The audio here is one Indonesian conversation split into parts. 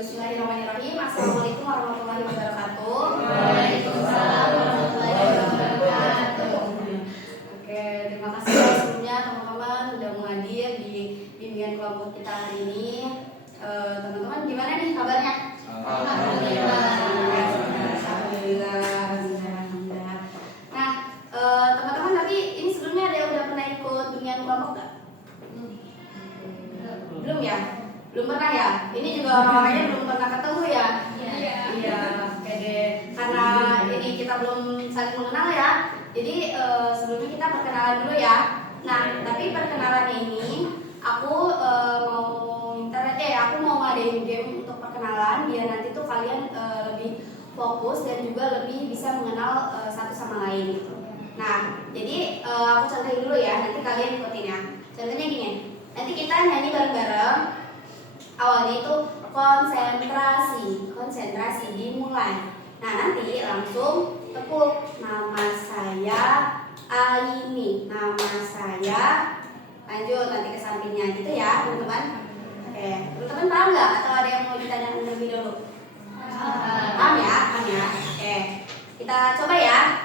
Bismillahirrahmanirrahim. Assalamualaikum warahmatullahi wabarakatuh. Waalaikumsalam warahmatullahi wabarakatuh. Oke, terima kasih sebelumnya teman-teman sudah menghadir di bimbingan kelompok kita hari ini. Teman-teman gimana nih kabarnya? Alhamdulillah. Alhamdulillah. Nah, teman-teman tapi ini sebelumnya ada yang udah pernah ikut bimbingan kelompok nggak? Belum ya? Belum pernah ya? Ini juga orang-orangnya belum pernah ketemu ya? Iya, oke deh. Karena ini kita belum saling mengenal ya. Jadi sebelumnya kita perkenalan dulu ya. Nah, tapi perkenalan ini aku mau ngadain game untuk perkenalan biar nanti tuh kalian lebih fokus dan juga lebih bisa mengenal satu sama lain gitu. Nah, jadi aku contohin dulu ya. Nanti kalian ikutin ya. Contohnya gini. Nanti kita nyanyi bareng-bareng. Awalnya itu konsentrasi dimulai. Nah, nanti langsung tepuk. Nama saya Aini. Nama saya. Lanjut nanti ke sampingnya gitu ya, teman-teman. Oke, teman-teman paham nggak? Atau ada yang mau ditanyakan terlebih dulu? Paham ya? Oke, kita coba ya.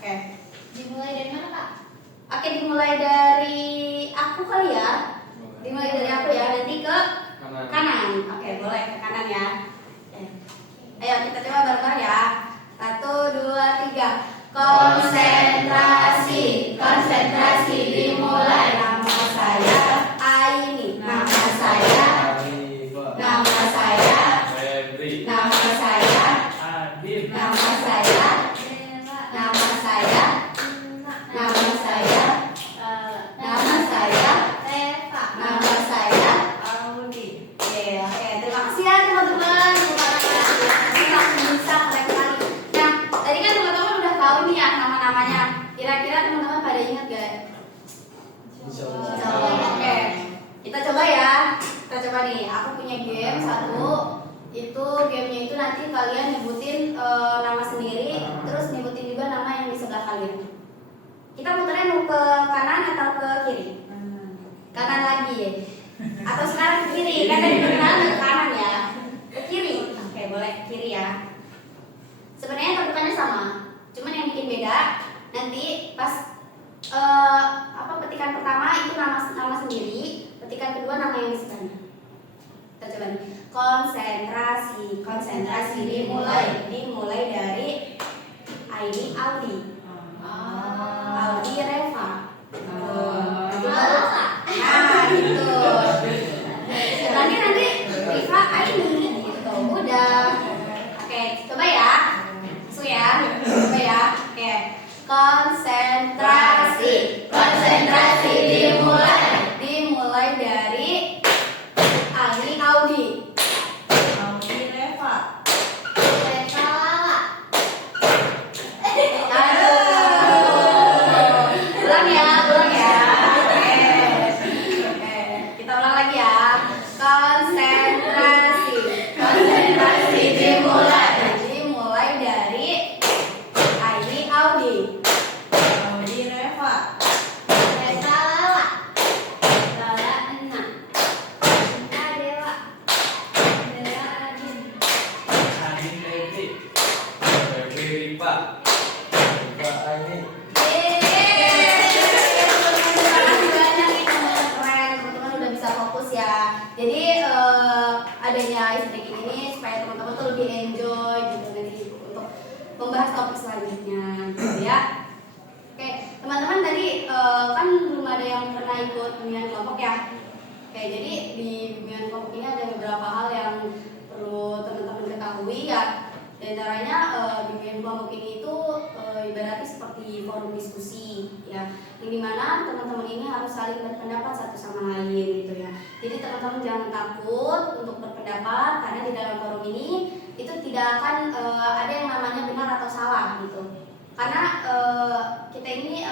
Oke. Dimulai dari mana, Kak? Oke, dimulai dari aku kali ya. Dimulai dari aku ya, nanti ke kanan. Oke, boleh ke kanan ya. Oke. Ayo kita coba bareng-bareng ya. 1, 2, 3. Konsentrasi dimulai. Nama saya Aini. Nama saya Febri. Nama saya Adit. Nama saya Audi. Oke, terima kasih ya teman-teman. Nanti langsung bisa kalian kali. Nah, tadi kan teman-teman udah tahu nih ya nama-namanya. Kira-kira teman-teman pada ingat gak? Oke, kita coba ya. Kita coba nih. Aku punya game satu. Itu gamenya itu nanti kalian nyebutin nama sendiri, terus nyebutin juga nama yang di sebelah kalian. Kita muternya mau ke kanan atau ke kiri? Kanan lagi ya? Atau sekarang ke kiri? Kan tadi perkenalan ke kanan ya? Ke kiri? Oke, boleh ke kiri ya. Sebenarnya tepukannya sama, cuman yang bikin beda nanti pas petikan pertama itu nama sendiri, petikan kedua nama yang di sebelahnya. Kita coba nih. Konsentrasi dimulai dari Aini Audi. Audi Reva. Nah, gitu. Nanti Riva Aini gitu. Udah. Oke, coba ya. Langsung ya. Coba ya. Oke. Konsentrasi dimulai dari Aini Audi. Audi Reva. Ulang ya. Oke. Kita ulang lagi ya. Konsentrasi dimulai dari Aini Audi. Audi Reva. Lala Ena. Dewa. Adit Febri Riva Aini. Teman-teman udah bisa fokus ya. Jadi adanya icebreaking ini supaya teman-teman tuh lebih enjoy gitu nanti untuk membahas topik selanjutnya gitu ya. Oke, teman-teman tadi kan belum ada yang pernah ikut bimbingan kelompok ya. Oke, jadi di bimbingan kelompok ini ada beberapa hal yang perlu teman-teman ketahui ya. Di antaranya bimbingan kelompok ini itu ibaratnya seperti forum diskusi ya, yang dimana teman-teman ini harus saling berpendapat satu sama lain gitu ya. Jadi teman-teman jangan takut untuk berpendapat karena di dalam forum ini itu tidak akan ada yang namanya benar atau salah gitu. Karena kita ini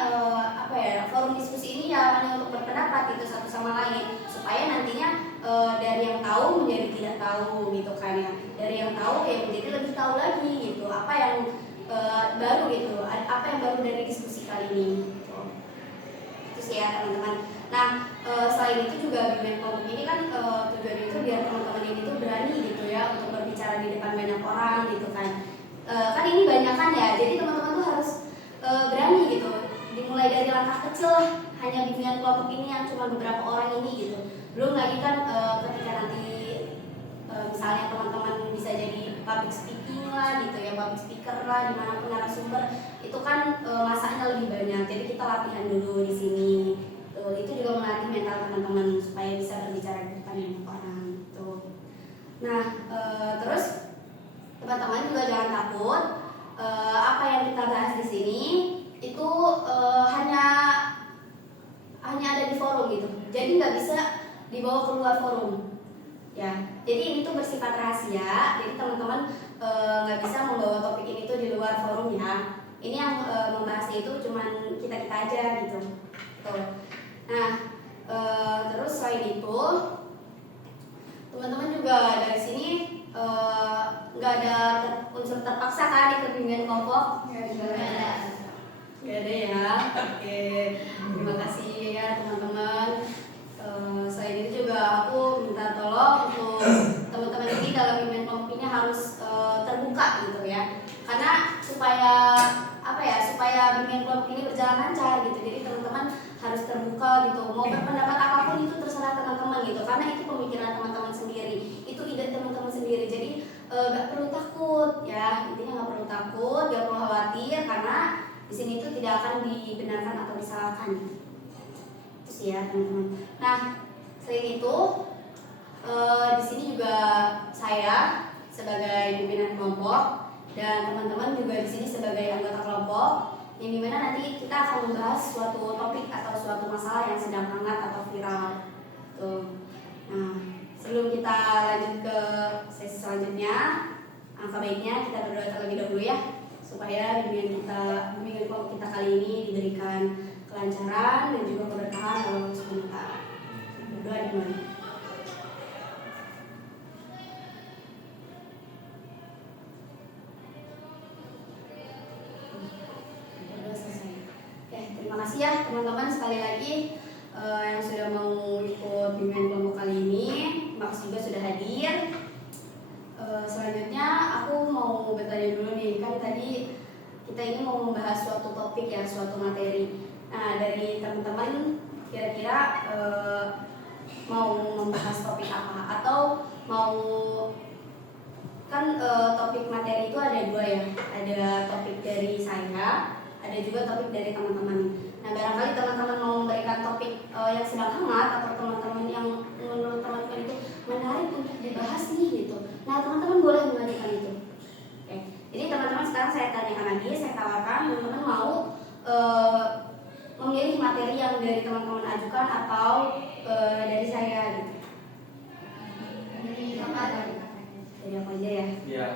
forum diskusi ini ya hanya untuk berpendapat gitu satu sama lain supaya nantinya dari yang tahu menjadi tidak tahu gitu kan ya. Dari yang tahu ya menjadi lebih tahu lagi gitu. Apa yang baru gitu, apa yang baru dari diskusi kali ini gitu. Itu sih ya teman-teman. Nah, selain itu juga bimbingan kelompok ini kan tujuannya itu biar teman-teman ini tuh berani gitu ya untuk di depan banyak orang gitu kan. Kan ini banyak kan ya, jadi teman-teman tuh harus berani gitu. Dimulai dari langkah kecil lah, hanya bimbingan kelompok ini yang cuma beberapa orang ini gitu. Belum lagi kan ketika nanti misalnya teman-teman bisa jadi public speaking lah gitu ya, public speaker lah dimanapun narasumber, itu kan masanya lebih banyak. Jadi kita latihan dulu di sini. Itu juga melatih mental teman-teman supaya bisa berbicara di depan banyak orang gitu. Nah, terus teman-teman juga jangan takut. Apa yang kita bahas di sini itu hanya ada di forum gitu. Jadi nggak bisa dibawa keluar forum. Ya, jadi ini tuh bersifat rahasia. Jadi teman-teman nggak bisa membawa topik ini tuh di luar forum ya. Ini yang membahasnya itu cuman kita aja gitu. Tuh. Nah, terus selain itu teman-teman juga dari sini nggak ada unsur terpaksa kan di kepemimpinan kelompok? Nggak ada ya. Oke, terima kasih ya teman-teman. Selain itu juga aku minta tolong untuk teman-teman ini dalam pimpinan kelompok ini harus terbuka gitu ya. Karena supaya supaya pimpinan kelompok ini berjalan lancar gitu. Jadi teman-teman harus terbuka gitu. Mau berpendapat apapun itu terserah teman-teman gitu. Karena itu pemikiran teman-teman sendiri, itu ide teman-teman sendiri. Jadi nggak perlu takut ya. Intinya nggak perlu takut, nggak perlu khawatir karena di sini itu tidak akan dibenarkan atau disalahkan. Itu sih ya teman-teman. Nah, selain itu di sini juga saya sebagai pimpinan kelompok dan teman-teman juga di sini sebagai anggota kelompok, yang dimana nanti kita akan membahas suatu topik atau suatu masalah yang sedang hangat atau viral. Tuh. Nah, sebelum kita lanjut ke sesi selanjutnya, angka baiknya kita berdoa terlebih dahulu ya, supaya bimbingan kelompok kita kali ini diberikan kelancaran dan juga keberkahan dalam Allah Subhanahu wa Ta'ala. Berdoa dimulai. Terima kasih ya teman-teman sekali lagi yang sudah mau ikut bimbingan kelompok kali ini. Makasih juga sudah hadir. Selanjutnya aku mau bertanya dulu nih, kan tadi kita ini mau membahas suatu topik ya, suatu materi. Nah, dari teman-teman kira-kira mau membahas topik apa atau mau kan topik materi itu ada dua ya, ada topik dari saya, ada juga topik dari teman-teman. Nah, barangkali teman-teman mau memberikan topik yang sedang hangat atau teman-teman yang menurut teman-teman itu menarik untuk dibahas nih gitu. Nah, teman-teman boleh mengajukan itu. Oke. Jadi teman-teman sekarang saya tanyakan lagi, saya tawarkan teman-teman mau memilih materi yang dari teman-teman ajukan atau dari saya gitu. Dari apa? Dari aku aja ya. Iya.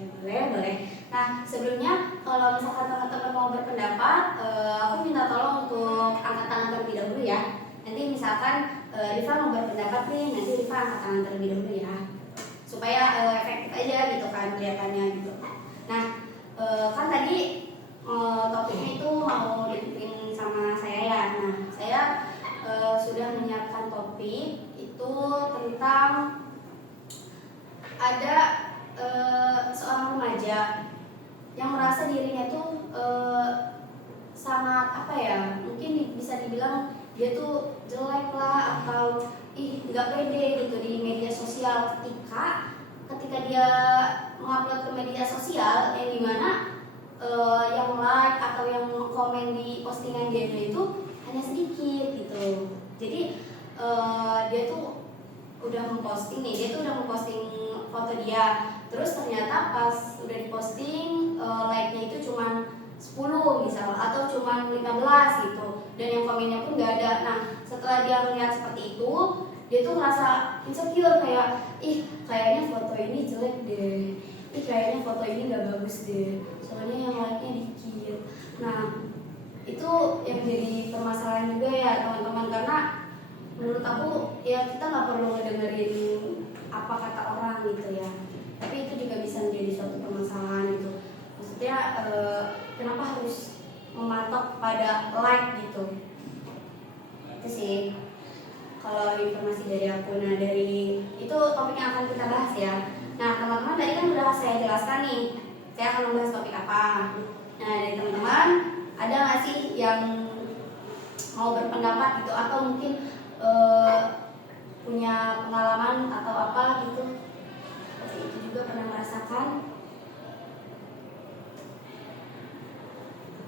Boleh. Nah, sebelumnya kalau misalkan teman-teman mau berpendapat, aku minta tolong untuk angkat tangan terlebih dahulu ya. Nanti misalkan Rifa mau berpendapat nih, nanti Rifa angkat tangan terlebih dahulu ya, supaya efektif aja gitu kan kelihatannya gitu. Nah, kan tadi topiknya itu mau dipimpin sama saya ya. Nah, saya sudah menyiapkan topik itu tentang ada seorang remaja yang merasa dirinya tuh sangat apa ya, mungkin bisa dibilang dia tuh jelek lah atau nggak pede gitu di media sosial ketika dia mengupload ke media sosial yang dimana yang like atau yang komen di postingan dia itu hanya sedikit gitu. Jadi dia tuh udah memposting foto dia, terus ternyata pas udah diposting like-nya itu cuman 10 misal atau cuman 15 gitu, dan yang komennya pun gak ada. Nah, setelah dia melihat seperti itu, dia tuh ngerasa insecure kayak kayaknya foto ini jelek deh, kayaknya foto ini gak bagus deh, soalnya yang like-nya dikit. Nah, itu yang jadi permasalahan juga ya teman-teman, karena menurut aku ya kita nggak perlu ngedengerin apa kata orang gitu ya, tapi itu juga bisa menjadi suatu permasalahan gitu. Maksudnya kenapa harus mematok pada like gitu? Itu sih kalau informasi dari aku. Nah, dari itu topik yang akan kita bahas ya. Nah, teman-teman tadi kan udah saya jelaskan nih, saya akan membahas topik apa. Nah, dari teman-teman ada nggak sih yang mau berpendapat gitu, atau mungkin punya pengalaman atau apa gitu, seperti itu juga pernah merasakan?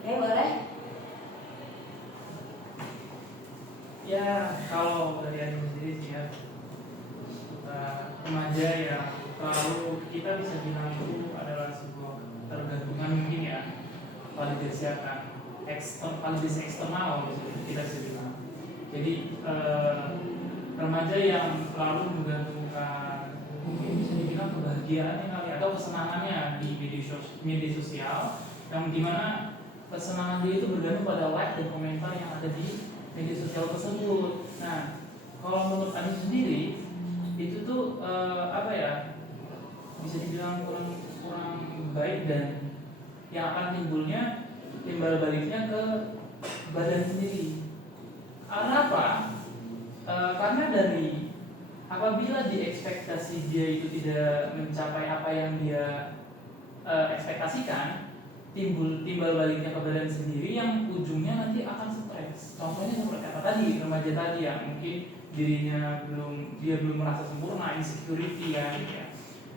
Oke, boleh. Ya, kalau dari aku sendiri sih ya, remaja yang terlalu kita bisa bilang itu adalah sebuah ketergantungan mungkin ya, validasi akan validasi eksternal kita bisa bilang. Jadi remaja yang terlalu menggantungkan mungkin bisa dibilang kebahagiaannya kali atau kesenangannya di media sosial, yang dimana kesenangan dia itu bergantung pada like dan komentar yang ada di media sosial tersebut. Nah, kalau menurut Anies sendiri itu tuh apa ya, bisa dibilang kurang baik, dan yang akan timbulnya timbal baliknya ke badan sendiri. Karena apa? Karena dari apabila di ekspektasi dia itu tidak mencapai apa yang dia ekspektasikan, timbal baliknya ke badan sendiri yang ujungnya nanti akan stres. Contohnya seperti apa tadi, remaja tadi yang mungkin dirinya belum merasa sempurna, insecurity ya, gitu ya.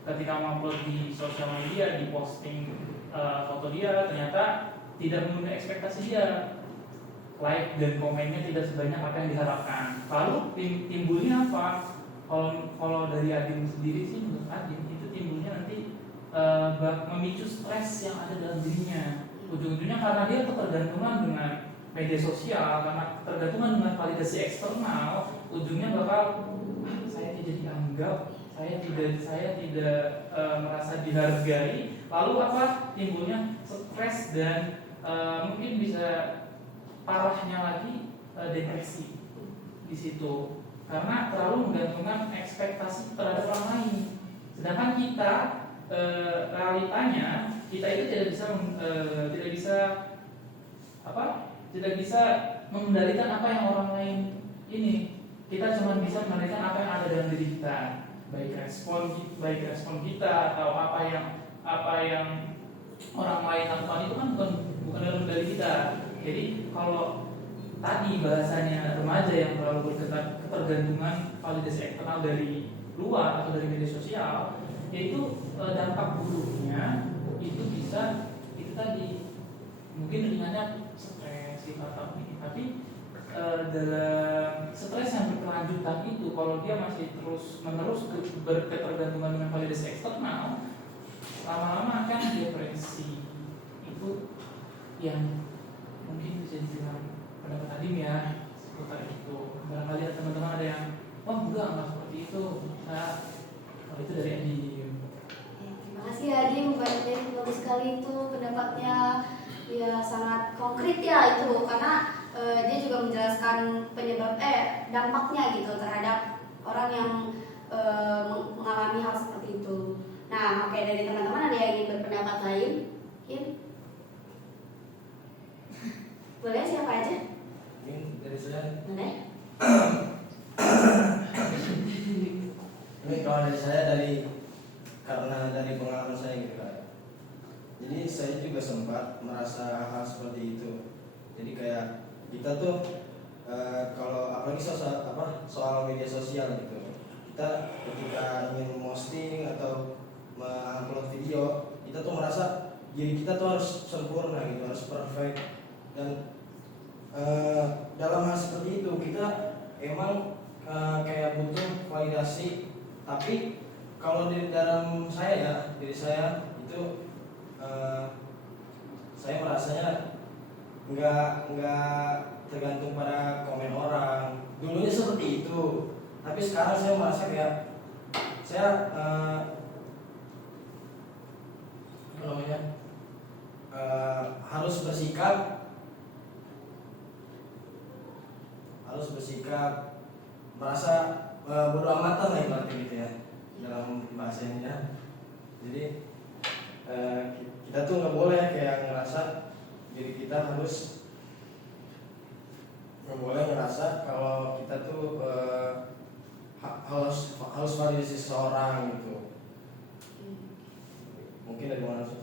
Ketika mengupload di sosial media, di posting foto dia, ternyata tidak memenuhi ekspektasi dia, like dan komennya tidak sebanyak apa yang diharapkan. Lalu timbulnya apa? Kalau dari Adin sendiri sih, menurut Adin itu timbulnya nanti memicu stres yang ada dalam dirinya. Ujung-ujungnya karena dia ketergantungan dengan media sosial, karena tergantungan dengan validasi eksternal, ujungnya bakal saya tidak dianggap, saya tidak merasa dihargai. Lalu apa? Timbulnya stres dan mungkin bisa parahnya lagi depresi di situ, karena terlalu menggantungkan ekspektasi terhadap orang lain. Sedangkan kita realitanya kita itu tidak bisa mengendalikan apa yang orang lain ini. Kita cuma bisa mengendalikan apa yang ada dalam diri kita, baik respon kita atau apa yang orang lain lakukan itu kan bukan dalam kendali kita. Jadi kalau tadi bahasanya remaja yang terlalu ketergantungan validasi eksternal dari luar atau dari media sosial, yaitu dampak buruknya itu bisa itu tadi mungkin ringannya stres tapi dalam stres yang berkelanjutan itu, kalau dia masih terus menerus berketergantungan dengan validasi eksternal, lama-lama akan depresi. Itu yang mungkin bisa dibilang pendapat Adim ya seputar itu. Barangkali teman-teman ada yang enggak seperti itu. Nah, kalau itu dari Adim. Terima kasih Adim, bagus sekali itu pendapatnya, ya sangat konkret ya itu, karena dia juga menjelaskan penyebab dampaknya gitu terhadap orang yang mengalami hal seperti itu. Nah, oke, dari teman-teman ada yang ingin berpendapat lain? Kim? Boleh, siapa aja? Ini dari saya. Boleh. Ini kalau dari saya karena dari pengalaman saya gitu kan. Jadi saya juga sempat merasa hal seperti itu. Jadi kayak kita tuh kalau apalagi soal media sosial gitu, kita ketika ingin posting atau mengupload video, kita tuh merasa diri kita tuh harus sempurna gitu, harus perfect. Dan dalam hal seperti itu kita emang kayak butuh validasi. Tapi kalau di dalam diri saya itu saya merasanya nggak tergantung pada komen orang. Dulunya seperti itu, tapi sekarang saya merasa kayak saya harus bersikap merasa bodo amatan lah ibaratnya gitu ya dalam bahasanya. Jadi kita tuh nggak boleh kayak ngerasa diri kita nggak boleh ngerasa kalau kita tuh harus validasi seseorang gitu. Mungkin dari mana sih?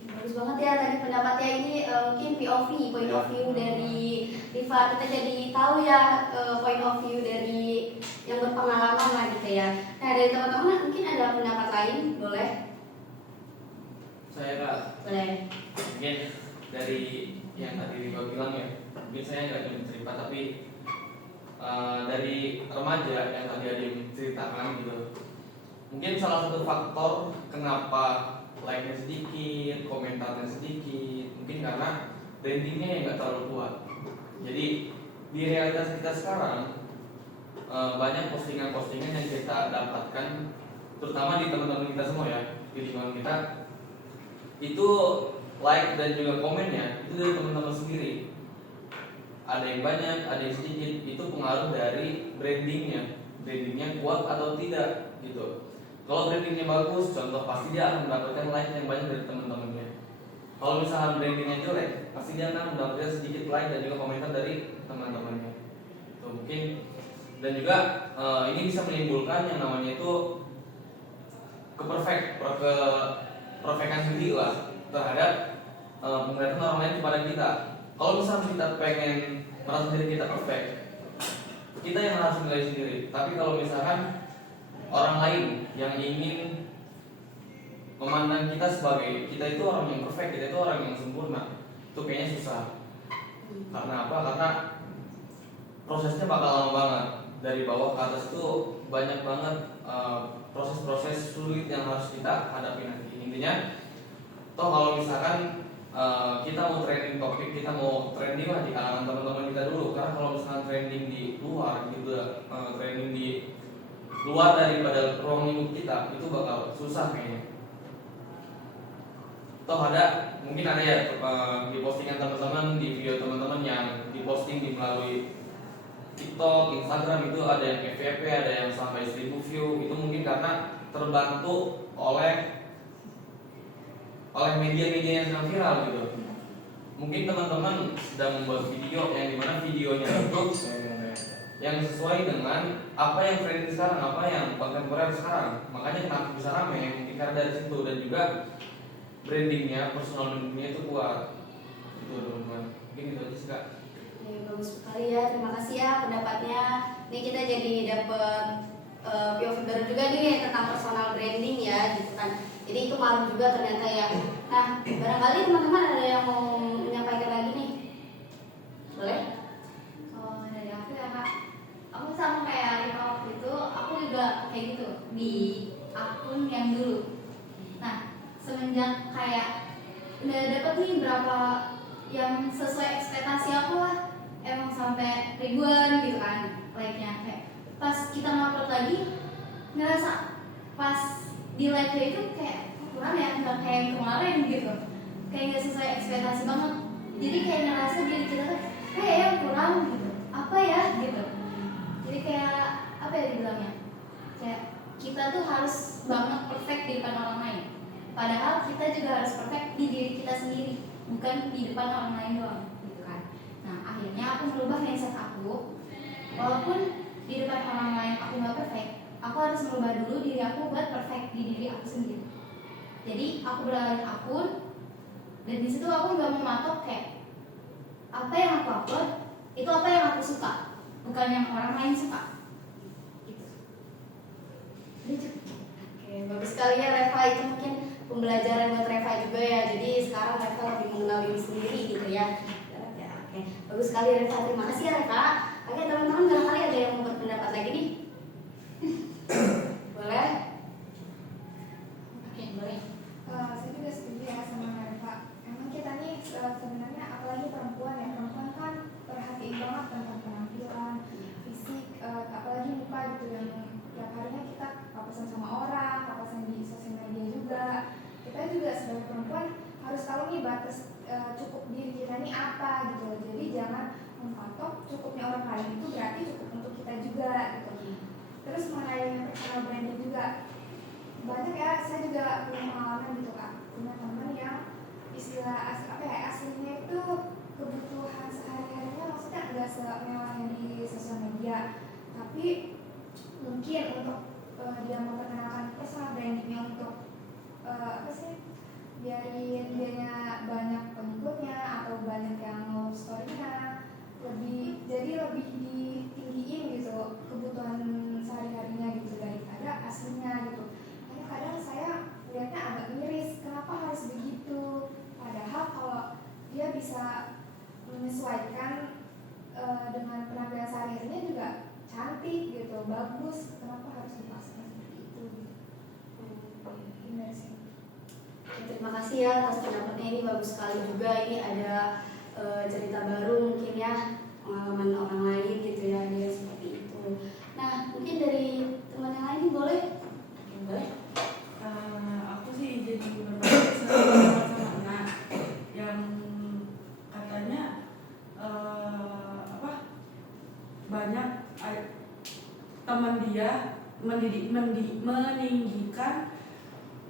Bagus banget ya tadi pendapatnya ini, mungkin POV, point of view dari Rifa. Kita jadi tahu ya point of view dari yang berpengalaman lah gitu ya. Nah dari teman-teman mungkin ada pendapat lain, boleh? Saya Kak, Boleh. mungkin dari yang tadi Rifa bilang ya, mungkin saya nggak cuma cerita tapi dari remaja yang tadi ada yang ceritakan gitu. Mungkin salah satu faktor kenapa like-nya sedikit, komentarnya sedikit, mungkin karena brandingnya yang nggak terlalu kuat. Jadi di realitas kita sekarang banyak postingan-postingan yang kita dapatkan, terutama di teman-teman kita semua ya, di lingkungan kita, itu like dan juga komennya itu dari teman-teman sendiri. Ada yang banyak, ada yang sedikit, itu pengaruh dari brandingnya kuat atau tidak gitu. Kalau brandingnya bagus, contoh pasti dia akan mendapatkan like yang banyak dari teman-temannya. Kalau misalnya brandingnya jelek, pasti dia akan mendapatkan sedikit like dan juga komentar dari teman-temannya. Itu mungkin dan juga ini bisa menimbulkan yang namanya itu keperfekan sendiri lah terhadap penglihatan orang lain kepada kita. Kalau misalnya kita pengen merasa diri kita perfect, kita yang harus menilai sendiri. Tapi kalau misalkan orang lain yang ingin memandang kita sebagai kita itu orang yang perfect, kita itu orang yang sempurna, itu kayaknya susah. Karena apa? Karena prosesnya bakal lama banget. Dari bawah ke atas itu banyak banget proses-proses sulit yang harus kita hadapi nanti. Intinya, toh kalau misalkan kita mau trending topik, kita mau trending lah di kalangan teman-teman kita dulu. Karena kalau misalkan trending di luar gitu, trending di luar daripada ruang lingkup kita, itu bakal susah kayaknya. Toh mungkin ada ya di postingan teman-teman, di video teman-teman yang diposting di melalui TikTok, Instagram, itu ada yang FYP, ada yang sampai 1000 view. Itu mungkin karena terbantu oleh media-media yang sedang viral gitu. Mungkin teman-teman sedang membuat video yang dimana videonya itu yang sesuai dengan apa yang trending sekarang, apa yang kontemporer sekarang. Makanya kenapa bisa rame, mungkin karena dari situ. Dan juga brandingnya, personal brandingnya itu kuat. Itu teman-teman. Mungkin itu aja sih Kak. Oke, bagus sekali ya, terima kasih ya pendapatnya. Ini kita jadi dapet POV baru juga nih tentang personal branding ya gitu kan. Jadi itu malu juga ternyata ya. Nah, barangkali teman-teman ada yang mau menyampaikan lagi nih, boleh? Kalau dari aku ya Kak, aku sama kayak Rika waktu itu, aku juga kayak gitu di akun yang dulu. Nah, semenjak kayak udah dapet nih berapa yang sesuai ekspektasi aku lah, emang sampai ribuan gitu kan like-nya. Kayak pas kita ngupload lagi, ngerasa pas di live itu kayak kurang ya, nggak kayak yang kemarin gitu, kayak nggak sesuai ekspektasi banget. Jadi kayak ngerasa diri kita tuh kayak yang kurang gitu, apa ya gitu. Jadi kayak apa ya dibilangnya, kayak kita tuh harus banget perfect di depan orang lain, padahal kita juga harus perfect di diri kita sendiri, bukan di depan orang lain doang gitu kan. Nah akhirnya aku merubah mindset aku, walaupun di depan orang lain aku nggak perfect, aku harus merubah dulu diri aku buat perfect di diri aku sendiri. Jadi aku beralih akun, dan di situ aku nggak mematok kayak apa yang aku upload itu apa yang aku suka, bukan yang orang lain suka. Gitu. Oke, bagus sekali ya Reva, itu mungkin pembelajaran buat Reva juga ya. Jadi sekarang Reva lebih mengenal diri sendiri gitu ya. Oke, bagus sekali Reva, terima kasih ya Reva. Oke teman-teman, barangkali ada yang mau berpendapat lagi nih? Boleh? Oke, boleh. Saya juga setuju ya sama Reva. Emang kita nih sebenarnya apalagi perempuan ya, perempuan kan perhatiin banget tentang penampilan, fisik, apalagi muka gitu yang tiap harinya kita papasan sama orang, papasan di sosial media juga. Kita juga sebagai perempuan harus tahu nih batas cukup diri kita nih apa gitu. Jadi jangan mematok cukupnya orang lain itu berarti cukup untuk kita juga gitu. Terus mengenai personal branding juga banyak ya, saya juga punya pengalaman gitu Kak, punya teman yang istilah aslinya itu kebutuhan sehari-harinya maksudnya nggak semewah yang di sosial media, tapi mungkin untuk dia memperkenalkan personal brandingnya untuk sih. Terima kasih ya atas pendapatnya, ini bagus sekali juga. Ini ada cerita baru mungkin ya, pengalaman orang lain gitu ya, dia seperti itu. Nah mungkin dari teman yang lain boleh? Boleh? Aku sih jadi berbagi sama anak yang katanya banyak teman dia meninggikan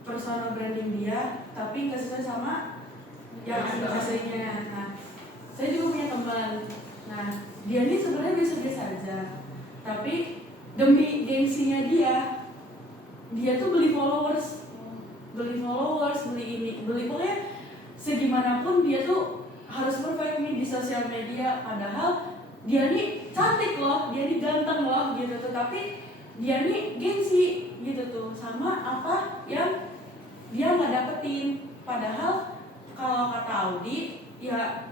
personal branding dia, tapi nggak sesuai sama yang aslinya. Nah, saya juga punya teman. Nah, dia ini sebenarnya biasa-biasa aja, tapi demi gengsinya dia tuh beli followers, beli ini, beli pokoknya segimanapun dia tuh harus perfect nih di sosial media. Padahal dia nih cantik loh, dia nih ganteng loh gitu, tetapi dia nih gengsi gitu tuh sama apa yang dia nggak dapetin. Padahal kalau kata Audi ya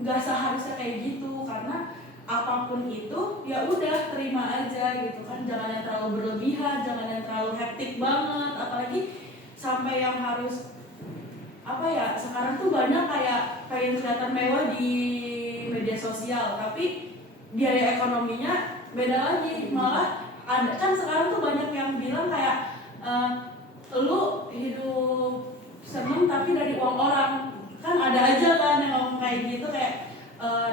nggak seharusnya kayak gitu, karena apapun itu ya udah terima aja gitu kan, jangan yang terlalu berlebihan, jangan yang terlalu hektik banget, apalagi sampai yang harus sekarang tuh banyak kayak pengen kelihatan mewah di media sosial tapi biaya ekonominya beda lagi. Malah ada kan sekarang tuh banyak yang bilang kayak lu hidup seneng tapi dari uang orang, kan ada aja kan yang ngomong kayak gitu, kayak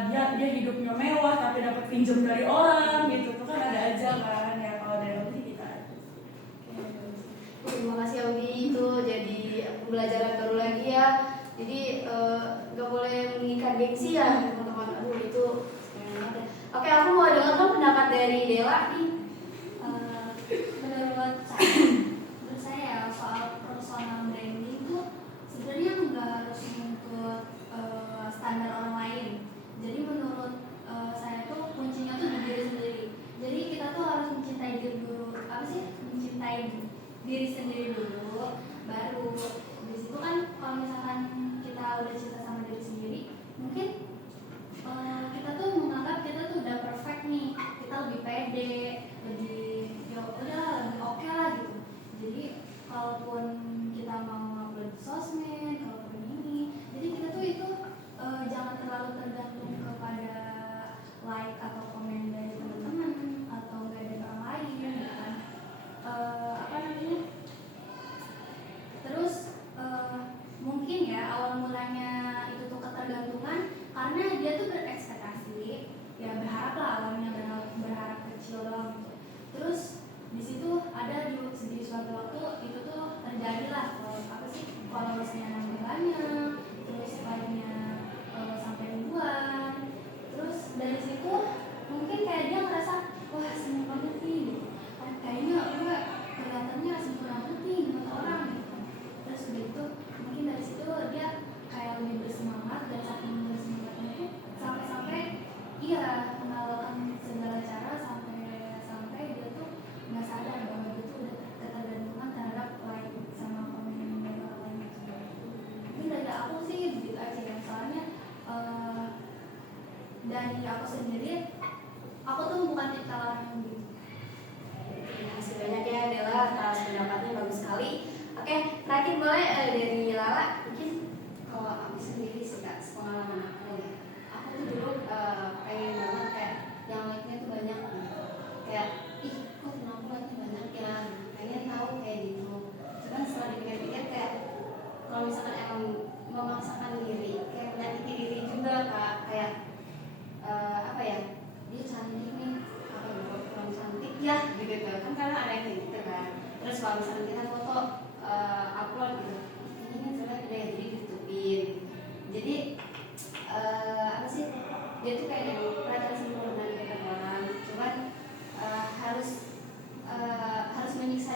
dia hidupnya mewah tapi dapat pinjam dari orang gitu tuh kan ada aja kan ya. Kalau dari Audi kita Terima kasih Audi, itu jadi pembelajaran baru lagi ya. Jadi nggak boleh meninggikan gengsi ya teman-teman. Aduh itu sayang banget ya. Oke, aku mau dengar dong pendapat dari Dela nih. Menurut saya soal personal branding itu sebenarnya nggak harus mengikut standar orang lain. Jadi menurut saya tuh kuncinya tuh di diri sendiri. Jadi kita tuh harus mencintai diri dulu. Mencintai diri sendiri dulu, baru di situ kan kalau misalkan kita udah cinta sama diri sendiri, mungkin kita tuh menganggap kita tuh udah perfect nih, kita lebih pede, lebih ya udah lebih oke lah gitu. Jadi kalaupun kita mau upload di sosmed, kalaupun ini, jadi kita tuh itu jangan terlalu tergantung kepada like atau komen dari teman-teman atau dari orang lain gitu kan. Terus mungkin ya awal mulanya itu tuh ketergantungan karena dia tuh berekspektasi, ya berharap lah, awalnya berharap kecil doang gitu. Terus di situ ada di suatu waktu itu tuh terjadilah followersnya nambah banyak, terus like-nya sampai ribuan. Terus dari situ mungkin kayak dia ngerasa wah seneng banget nih gitu. Kayaknya gue kelihatannya sempurna banget nih di mata orang gitu. Terus udah itu mungkin dari situ dia kayak lebih bersemangat, dan saking bersemangatnya tuh sampai melakukan segala cara sampai dia tuh nggak sadar bahwa dia tuh udah ketergantungan terhadap like sama komen dari orang lain gitu. Mungkin dari aku sih begitu aja ya, soalnya dari aku sendiri aku tuh bukan tipe orang yang gitu. Terima kasih banyak ya Dela atas pendapatnya, bagus sekali. Oke, terakhir boleh dari Lala. Mungkin kalau aku sendiri sih Kak, pengalaman aku ya. Aku tuh dulu pengen banget kayak yang like-nya tuh banyak gitu. Kayak kok kenapa like-nya banyak ya, pengen tahu kayak gitu. Cuman setelah dipikir-pikir kayak kalau misalkan emang memaksakan diri, kayak menyakiti diri juga Kak. Kayak dia cantik nih, kurang cantik ya gitu kan, karena ada yang kayak gitu kan. Terus kalau misalnya kita foto upload gitu, ini jelek deh, jadi ditutupin. Jadi dia tuh kayak yang kelihatan sempurna gitu orang, cuman harus menyiksa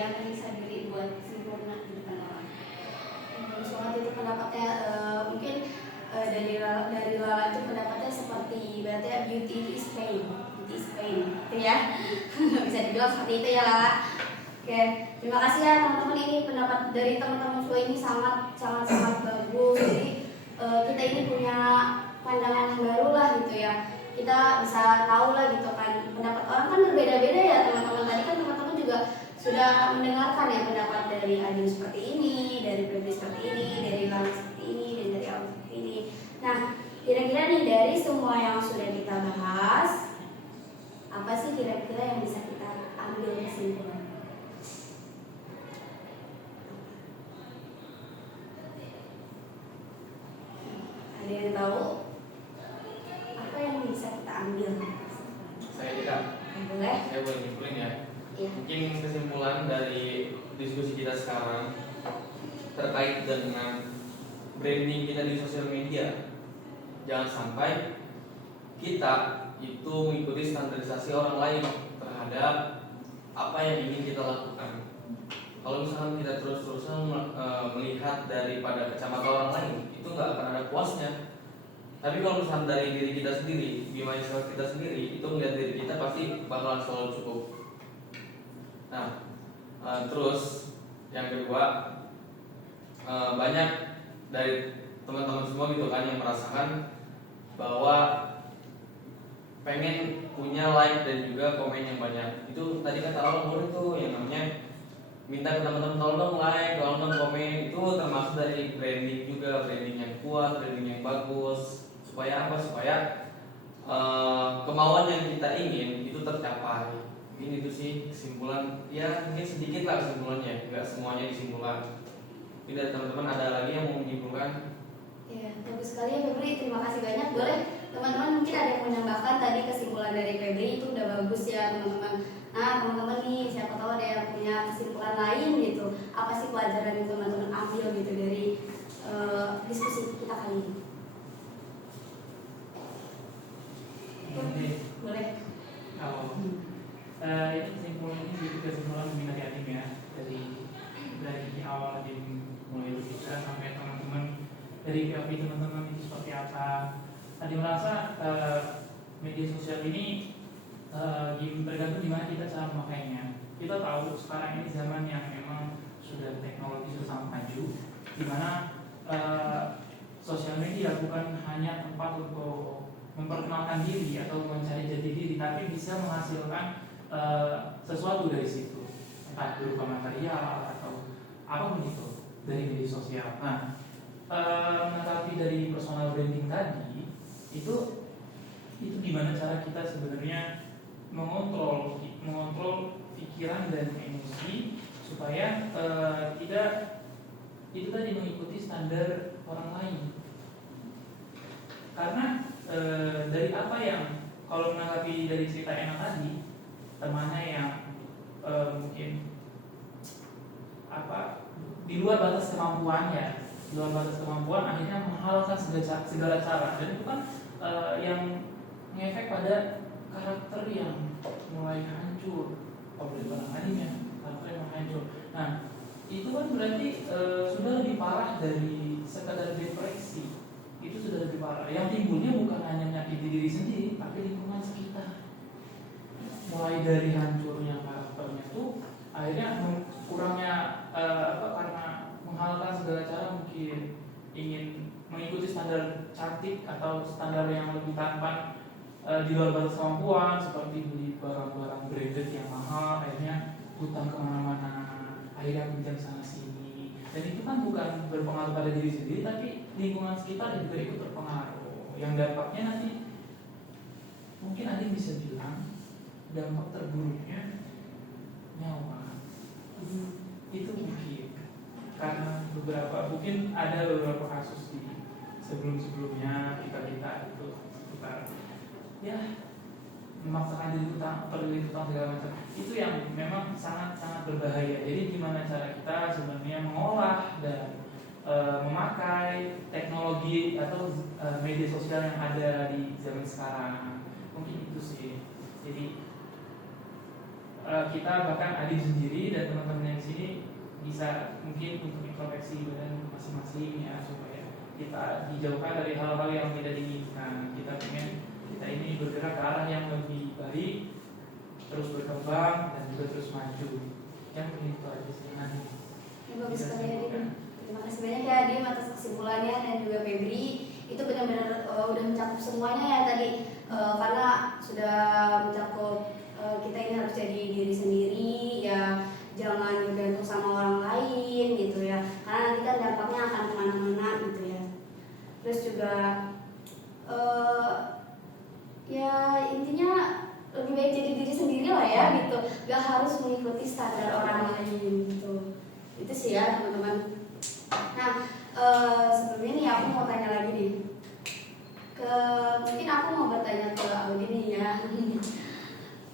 jangan menyiksa diri buat sempurna di depan orang. Bagus banget itu pendapatnya. Mungkin dari Lala itu pendapatnya seperti berarti beauty is pain, beauty is pain, itu ya. Bisa dibilang seperti itu ya Lala. Oke, terima kasih ya teman-teman, ini pendapat dari teman-teman semua ini sangat bagus. Jadi kita ini punya pandangan yang baru lah gitu ya. Kita bisa tahu lah gitu kan, pendapat orang kan berbeda-beda ya teman-teman. Tadi kan teman-teman juga sudah mendengarkan ya pendapat dari Adin seperti ini, dari Febri seperti ini, dari Lala seperti ini, dan dari Aul seperti ini. Nah, kira-kira nih dari semua yang sudah kita bahas, apa sih kira-kira yang bisa kita ambil kesimpulan? Ada yang tahu apa yang bisa kita ambil? Saya tidak. Boleh? Saya boleh nyimpulin ya. Iya. Mungkin kesimpulan dari diskusi kita sekarang terkait dengan branding kita di sosial media, jangan sampai kita itu mengikuti standarisasi orang lain terhadap apa yang ingin kita lakukan. Kalau misalkan kita terus-terusan melihat daripada kacamata orang lain, itu nggak akan ada puasnya. Tapi kalau misalkan dari diri kita sendiri, mindset kita sendiri, itu melihat diri kita pasti bakalan selalu cukup. Nah, terus yang kedua, banyak dari teman-teman semua gitu kan yang merasakan bahwa pengen punya like dan juga komen yang banyak. Itu tadi kata orang boleh tuh yang namanya minta ke teman-teman tolong dong like, tolong dong komen. Itu termasuk dari branding juga, branding yang kuat, branding yang bagus. Supaya apa? Supaya kemauan yang kita ingin itu tercapai. Mungkin itu sih kesimpulan, ya mungkin sedikit lah kesimpulannya, nggak semuanya disimpulkan. Mungkin dari teman-teman ada lagi yang mau menyimpulkan? Ya, bagus sekali ya Febri, terima kasih banyak. Boleh teman-teman mungkin ada yang menambahkan tadi kesimpulan dari Febri itu udah bagus ya teman-teman. Nah teman-teman nih siapa tahu ada yang punya kesimpulan lain gitu. Apa sih pelajaran yang teman-teman ambil gitu dari diskusi kita kali ini? Boleh. Kalau ini kesimpulan ini jadi kesimpulan dari Adim ya, dari awal Adim mulai berbicara sampai teman-teman dari POV teman-teman itu seperti apa. Adim merasa media sosial ini tergantung gimana kita cara memakainya. Kita tahu sekarang ini zaman yang memang sudah teknologi sudah sangat maju, dimana sosial media bukan hanya tempat untuk memperkenalkan diri atau mencari jati diri, tapi bisa menghasilkan sesuatu dari situ, entah berupa material atau apapun itu dari media sosial. Nah, menanggapi dari personal branding tadi, itu gimana cara kita sebenarnya mengontrol pikiran dan emosi supaya tidak itu tadi mengikuti standar orang lain. Karena dari apa yang kalau menanggapi dari cerita Ena tadi, temannya yang mungkin di luar batas kemampuannya, akhirnya menghalalkan segala cara, dan itu kan yang mengefek pada karakter yang mulai hancur. Kalau boleh bilang ya, karakter yang hancur. Nah, itu kan berarti sudah lebih parah dari sekadar depresi. Itu sudah lebih parah. Yang timbulnya bukan hanya menyakiti diri sendiri, tapi lingkungan sekitar. Mulai dari hancurnya karakternya itu, akhirnya kurangnya karena menghalalkan segala cara, mungkin ingin mengikuti standar cantik atau standar yang lebih tampan di luar batas kemampuan, seperti beli barang-barang branded yang mahal, akhirnya hutang kemana-mana, akhirnya pinjam sana sini. Dan itu kan bukan berpengaruh pada diri sendiri, tapi lingkungan sekitar juga ikut terpengaruh. Yang dampaknya nanti mungkin ada yang bisa bilang dampak terburuknya nyawa. Itu mungkin karena mungkin ada beberapa kasus di sebelumnya kita itu sekitar ya memaksakan diri utang segala macam, itu yang memang sangat berbahaya. Jadi gimana cara kita sebenarnya mengolah dan memakai teknologi atau media sosial yang ada di zaman sekarang, mungkin itu sih. Jadi kita bahkan Adin sendiri dan teman-teman yang di sini bisa mungkin untuk introspeksi badan masing-masing ya, supaya kita dijauhkan dari hal-hal yang tidak diinginkan. Kita pengen kita ini bergerak ke arah yang lebih baik, terus berkembang dan juga terus maju. Yang itu aja sih. Ya, bagus sekali ya, Dim. Terima kasih banyak ya Dim atas kesimpulannya, dan juga Febri itu benar-benar udah mencakup semuanya ya tadi, karena sudah mencakup kita ini harus jadi diri sendiri ya, jangan bergantung sama orang lain gitu ya, karena nanti kan dampaknya akan kemana-mana gitu ya. Terus juga ya intinya lebih baik jadi diri sendiri lah ya gitu, gak harus mengikuti standar orang lain gitu. Itu sih ya teman-teman. Nah sebelum ini aku mau tanya lagi nih, mungkin aku mau bertanya ke Audi nih ya.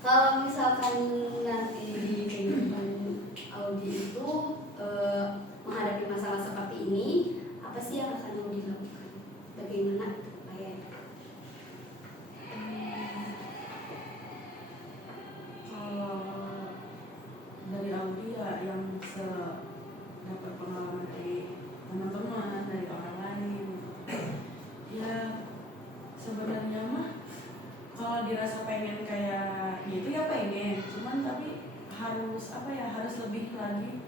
Kalau misalkan nanti di kehidupan Audi itu menghadapi masalah seperti ini, apa sih yang akan Audi lakukan? Bagaimana itu supaya Kalau dari Audi ya yang dapat pengalaman dari teman-teman, dari orang lain, ya sebenarnya mah kalau dirasa pengen kayak gitu ya pengen, cuman tapi harus harus lebih lagi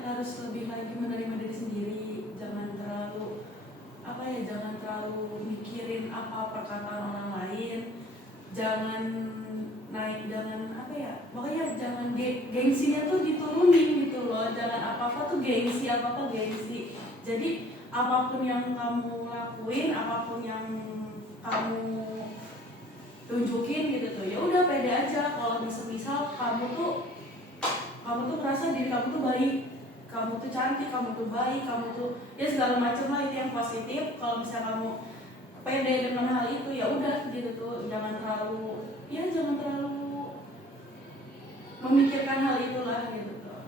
harus lebih lagi menerima diri sendiri. Jangan terlalu jangan terlalu mikirin apa perkataan orang lain, jangan pokoknya jangan gengsinya tuh diturunin gitu loh. Jangan apa-apa tuh gengsi. Jadi apapun yang kamu lakuin, apapun yang kamu tunjukin gitu tuh, ya udah pede aja. Kalau misal kamu tuh merasa diri kamu tuh baik, kamu tuh cantik, kamu tuh baik, kamu tuh ya segala macam lah, itu yang positif. Kalau misalnya kamu pede dengan hal itu, ya udah gitu tuh. Jangan terlalu memikirkan hal itulah gitu tuh.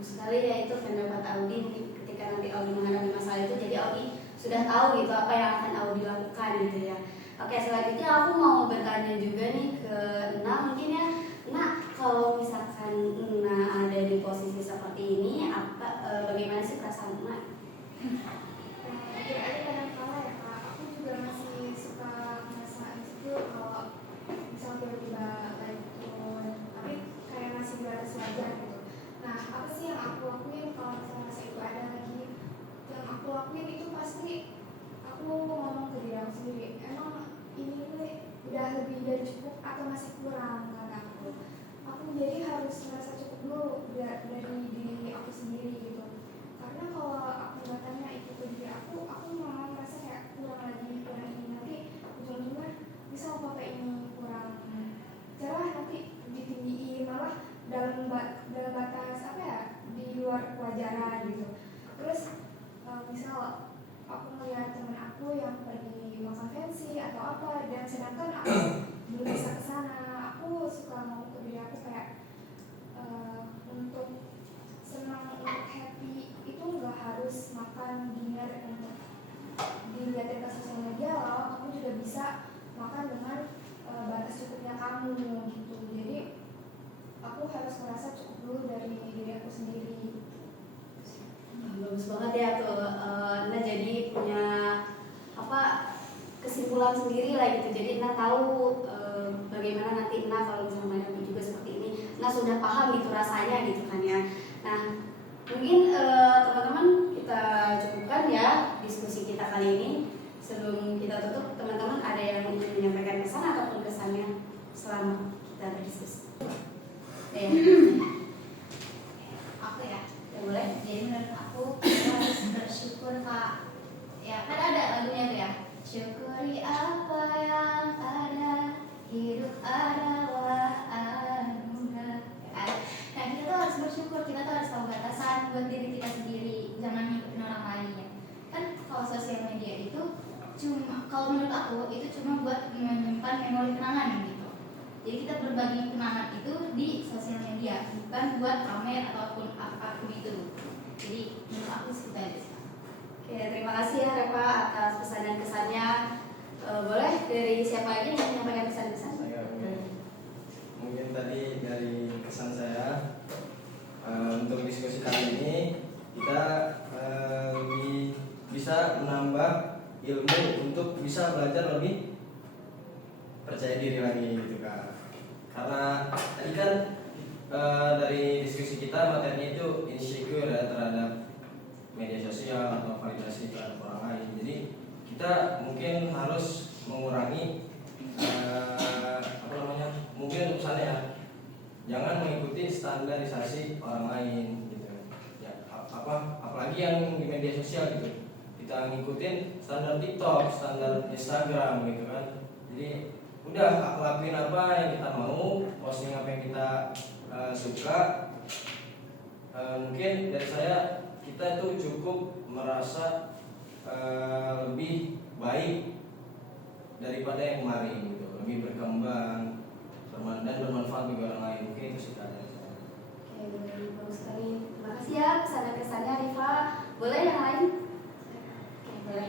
bagus sekali ya itu pendapat Audi. Mungkin ketika nanti Audi menghadapi masalah itu, jadi Audi sudah tahu gitu apa yang akan Audi lakukan gitu ya. Oke, selanjutnya aku mau bertanya juga nih ke Ena mungkin ya. Nah, kalau misalkan Ena ada di posisi seperti ini, bagaimana sih perasaan Ena? Jujur aja kadang-kala ya Kak, aku juga masih suka merasa insecure kalau misal tiba-tiba lagi turun, tapi kayak masih di atas wajar gitu. Nah, apa sih yang aku lakuin kalau misalnya masih itu ada lagi? Yang aku lakuin itu pasti aku ngomong ke diri aku sendiri, emang ini nih udah lebih dari cukup atau masih kurang kata aku. Jadi harus merasa cukup dulu dari diri aku sendiri gitu. Karena kalau aku nggak tanya itu ke diri aku malah merasa kayak kurang lagi, kurang ini, nanti ujung-ujungnya misal bapak ini kurang cerah, nanti ditinggiin malah dalam batas di luar kewajaran gitu. Terus misal aku melihat teman aku yang pergi makan fancy atau apa, dan sedangkan aku belum bisa ke sana, aku suka ngomong ke diri aku kayak untuk senang, untuk happy itu nggak harus makan dinner untuk dilihatin ke sosial media loh. Kamu juga bisa makan dengan batas cukupnya kamu gitu. Jadi aku harus merasa cukup dulu dari diri aku sendiri. Bagus banget ya tuh, Ena jadi punya kesimpulan sendiri lah gitu. Jadi Ena tahu bagaimana nanti Ena kalau misalnya menghadapi juga seperti ini, Ena sudah paham gitu rasanya gitu kan ya. Nah mungkin teman-teman kita cukupkan ya diskusi kita kali ini. Sebelum kita tutup, teman-teman ada yang ingin menyampaikan pesan ataupun kesannya selama kita berdiskusi? Aku ya. Ya boleh. Jadi menurut aku kita harus bersyukur Kak. Ya kan ada lagunya tuh ya. Syukuri apa yang ada, hidup adalah anugerah. Nah kita tuh harus bersyukur, kita tuh harus tahu batasan buat diri kita sendiri, jangan ngikutin orang lain ya. Kan kalau sosial media itu kalau menurut aku itu cuma buat menyimpan memori kenangan gitu. Jadi kita berbagi kenangan itu di sosial media, bukan buat pamer ataupun apapun itu. Jadi menurut aku seperti itu. Oke, terima kasih ya Reva atas pesan dan kesannya. Boleh dari siapa lagi yang menyampaikan pesan-pesan? validasi terhadap orang lain. Jadi kita mungkin harus mengurangi mungkin untuk sana ya, jangan mengikuti standarisasi orang lain gitu ya, apalagi yang di media sosial gitu, kita ngikutin standar TikTok, standar Instagram gitu kan. Jadi udah lakuin apa yang kita mau, posting apa yang kita suka. Mungkin dari saya, kita tuh cukup merasa lebih baik daripada yang kemarin gitu, lebih berkembang dan bermanfaat bagi orang lain. Mungkin itu sih dari saya. Oke, bagus sekali. Terima kasih ya kesan-kesannya Rifa. Boleh yang lain? Oke, boleh.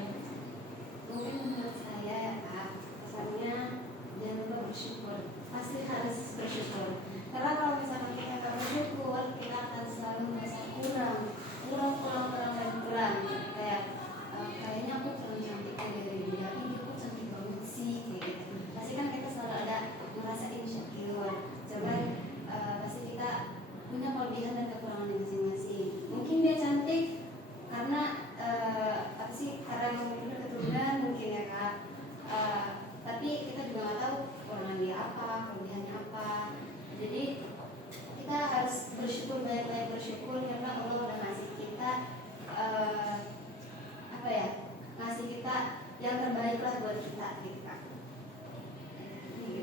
Mungkin menurut saya ya Kak, pesannya jangan lupa bersyukur. Pasti harus bersyukur. Karena kalau misalkan kita nggak bersyukur, kita akan selalu merasa kurang. Kayaknya aku kurang cantik dari dia, ini aku cantik banget sih kayak gitu. Pasti kan kita selalu ada merasa insecure. Cuman pasti kita punya kelebihan dan kekurangan masing-masing. Mungkin dia cantik karena karena memiliki keturunan mungkin ya Kak. Tapi kita juga nggak tahu kekurangan dia apa, kelebihannya apa. Jadi kita harus bersyukur, banyak-banyak bersyukur karena Allah udah ngasih kita ngasih kita yang terbaik lah buat kita gitu Kak.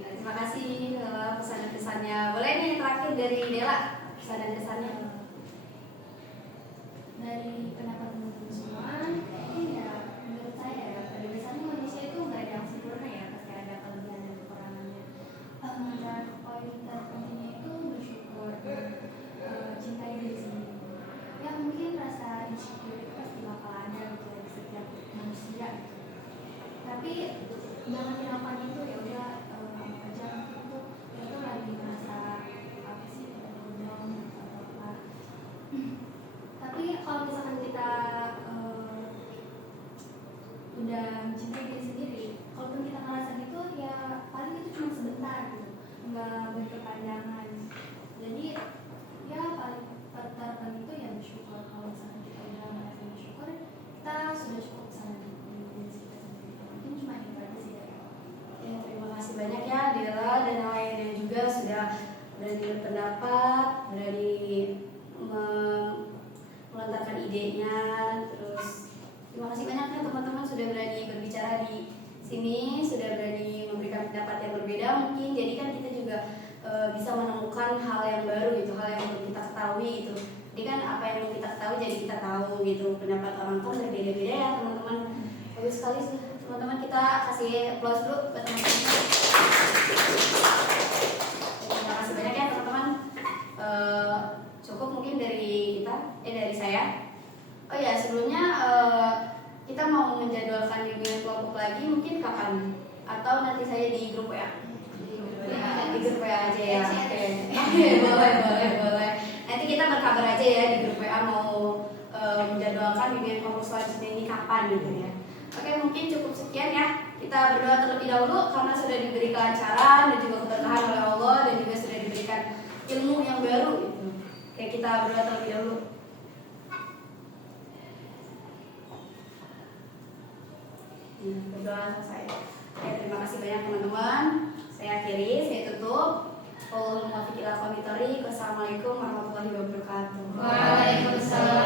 Terima kasih pesan dan kesannya. Boleh nih terakhir dari Dela, pesan dan kesannya. Dari pendapat teman-teman semua, ini ya menurut saya ya, pada dasarnya manusia itu nggak ada yang sempurna ya, pasti ada kelebihan dan kekurangannya. Dan poin terpentingnya itu bersyukur, cintai diri sendiri. Ya mungkin rasa insecure itu pasti bakal ada gitu di setiap manusia gitu. Tapi jangan dilakukan itu, ya udah aja itu lagi merasa apa sih down atau apa. Tapi kalau misalkan kita udah mencintai diri sendiri, kalaupun kita ngerasa gitu ya paling itu cuma sebentar gitu, nggak berkepanjangan. Jadi ya paling terpenting itu ya bersyukur. Kalau misalkan kita udah merasa bersyukur, kita sudah cukup sama diri kita sendiri. Mungkin cuma itu aja sih dari aku. Ya, terima kasih banyak ya Dela dan yang lainnya juga sudah berani berpendapat, berani melontarkan idenya. Terus terima kasih banyak ya teman-teman sudah berani berbicara di sini, sudah berani memberikan pendapat yang berbeda mungkin. Jadi kan kita juga bisa menemukan hal yang baru gitu, hal yang belum kita ketahui gitu. Jadi kan apa yang belum kita ketahui jadi kita tahu gitu. Pendapat orang kan berbeda-beda ya teman-teman. Bagus sekali sih teman-teman, kita kasih applause dulu buat teman-teman. Terima kasih banyak ya teman-teman. Cukup mungkin dari kita, dari saya. Oh ya, sebelumnya kita mau menjadwalkan bimbingan kelompok lagi mungkin kapan? Atau nanti saya di grup WA? Di grup WA aja ya. Oke, boleh. Nanti kita berkabar aja ya di grup WA mau menjadwalkan bimbingan kelompok selanjutnya ini kapan gitu ya. Oke, mungkin cukup sekian ya. Kita berdoa terlebih dahulu karena sudah diberi kelancaran dan juga keberkahan oleh Allah dan juga sudah diberikan ilmu yang baru gitu. Oke, kita berdoa terlebih dahulu. Berdoa selesai. Oke, terima kasih banyak teman-teman. Saya akhiri, saya tutup. Wassalamualaikum warahmatullahi wabarakatuh. Waalaikumsalam